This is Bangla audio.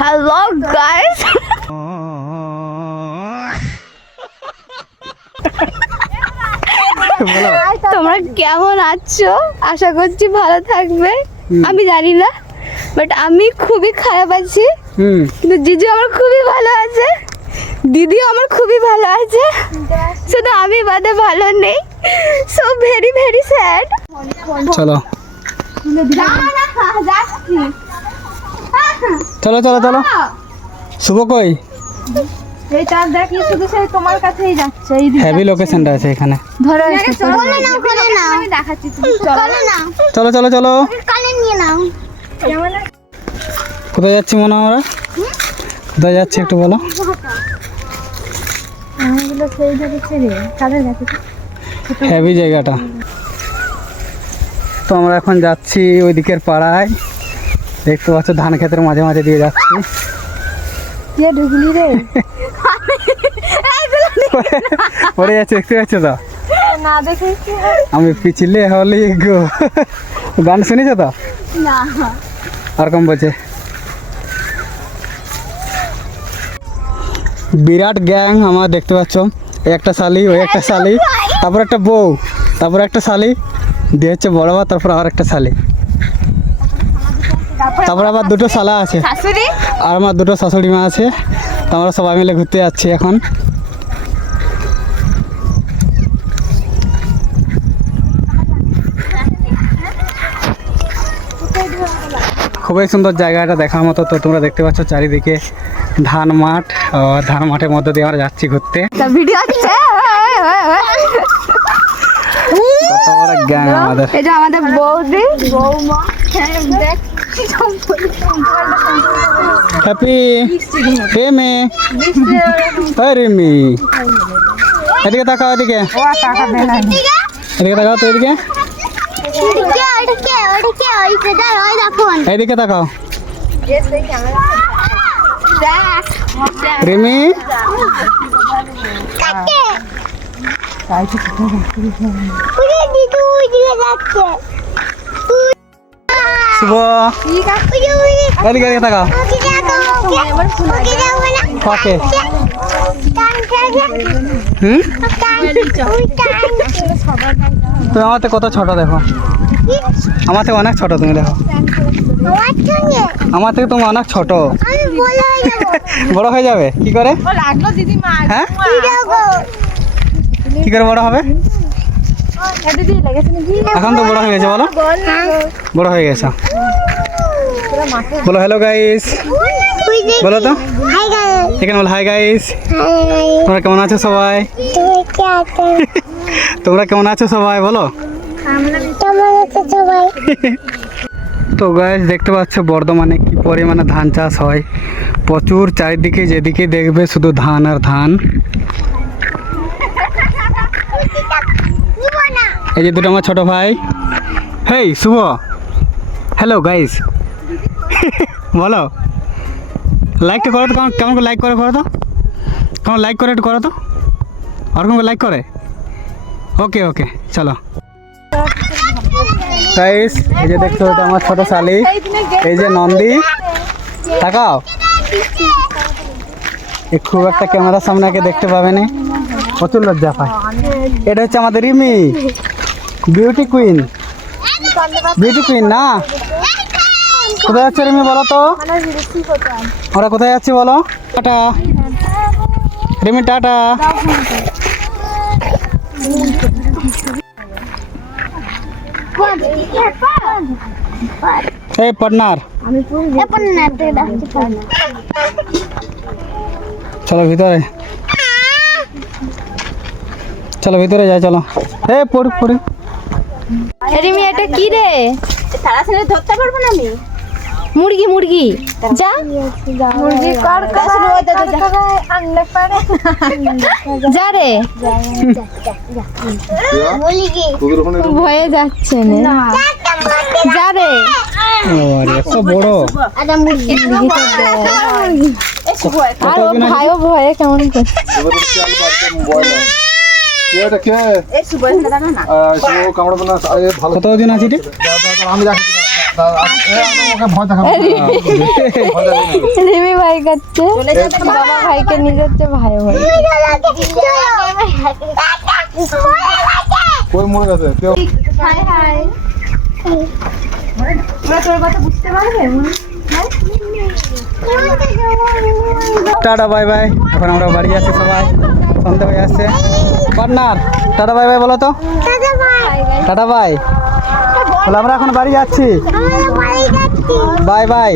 হ্যালো গাইস তোমরা কেমন আছো? আশা করছি ভালো থাকবে। আমি জানি না বাট আমি খুবই খারাপ আছি। কিন্তু জিজু আমার খুবই ভালো আছে। দিদিও আমার খুবই ভালো আছে। শুধু আমি বাদে ভালো নেই। সো ভেরি ভেরি স্যাড চলো। চলো চলো চলো। শুভ কই? এই চার দেখি শুধু সে তোমার কাছেই যাচ্ছে এই হেভি লোকেশনটা আছে এখানে। ধরো আমি দেখাচ্ছি তুমি চলো। চলো চলো চলো কোলে নিয়ে নাও। কোথায় যাচ্ছি মনে হয় আমরা? কোথায় যাচ্ছি একটু বলো। আমাগুলো সেই ধরেছে রে। কাদের কাছে হেভি জায়গাটা। তো আমরা এখন যাচ্ছি ওই দিকের পাড়ায়। দেখতে পাচ্ছ ধান ক্ষেতের মাঝে মাঝে দিয়ে যাচ্ছি। কে ঢুকলি রে? পড়ে যাচ্ছে দেখতে পাচ্ছ তো? আমি পিছলে হলি গো। গান শুনেছ তো? না। বলছে। বিরাট গ্যাং আমার দেখতে পাচ্ছ। এই একটা শালি ওই একটা শালি তারপর একটা বউ তারপর একটা শালি দিয়ে হচ্ছে বড় তারপর আবার একটা শালি। তারপর আবার দুটো শালা আছে। আর আমার দুটো শাশুড়ি মা আছে। তো আমরা সবাই মিলে ঘুরতে যাচ্ছি এখন। খুবই সুন্দর জায়গাটা দেখার মতো। তো তোমরা দেখতে পাচ্ছ চারিদিকে ধান মাঠ আর ধান মাঠের মধ্যে দিয়ে আমরা যাচ্ছি ঘুরতে। আমাদের বৌদি। বৌমা। হ্যাঁ, দেখ। হ্যাপি হে মে রিমি এদিকে তাকাও এদিকে এদিকে তাকাও তো এদিকে ওদিকে ওদিকে ওদিকে ওইটা দাও ওই দেখুন এদিকে তাকাও দেখ রিমি কাকে ওরে দিদু ওইদিকে যাচ্ছে শুভ। এদিকে এদিকে তাকাও ওকে হুম? তুমি আমার থেকে কত ছোট দেখো? আমার থেকে অনেক ছোট তুমি দেখো। আমার থেকে তুমি অনেক ছোট। বড় হয়ে যাবে? কি করে? হ্যাঁ? কি করে বড় হবে? এখন তো বড় হয়ে গেছে বলো। বড় হয়ে গেছে। বলো হ্যালো গাইস বলো তো। এখানে বলো হাই গাইস তোমরা কেমন আছো সবাই? তোমরা কেমন আছো সবাই, বলো। তো গাইস দেখতে পাচ্ছ বর্ধমানে কি পরিমাণে ধান চাষ হয়। প্রচুর চারিদিকে যেদিকে দেখবে শুধু ধান আর ধান নিব না এই যে দুটো আমার ছোট ভাই। হেই, শুভ। হ্যালো গাইস বলো। লাইকটা করো তো, কেমন কেমন লাইক করে করো তো? কেমন লাইক করে একটু করো তো? ওরকম লাইক করে? ওকে ওকে চলো। গাইস এই যে দেখছ এটা আমার ছোট শালি। এই যে নন্দী। তাকাও। খুব একটা ক্যামেরার সামনে আগে দেখতে পাবে না। প্রচুর লজ্জা পায়। এটা হচ্ছে আমাদের Rimi. Beauty queen beauty queen না? কোথায় যাচ্ছে রিমি বলো তো? আমরা কোথায় যাচ্ছি বলো? টাটা। রিমি, টাটা। এই পার্টনার চলো ভিতরে। চলো ভিতরে যাই, চলো। এ পড়ি পড়ি। রিমি এটা কি রে? তাড়াতাড়ি ধরতে পারব না আমি? মুরগি মুরগি। যা। মুরগি কর যা। রে। ভয়ে যাচ্ছে না। যা রে। এত বড়। আদা মুরগি আর ভাইও ভয়ে কেমন করছে। কত আছে রিমি। ভাই করছে। বাবা। ভাইকে নিয়ে যাচ্ছে ভাই ভাই ওই মরে গেছে? কেউ? Tata bye bye. এখন আমরা বাড়ি যাচ্ছি সবাই। সন্ধ্যা হয়ে আসছে। পার্টনার টাটা ভাই ভাই বলো তো। টাটা ভাই বলে আমরা এখন বাড়ি যাচ্ছি। Bye bye.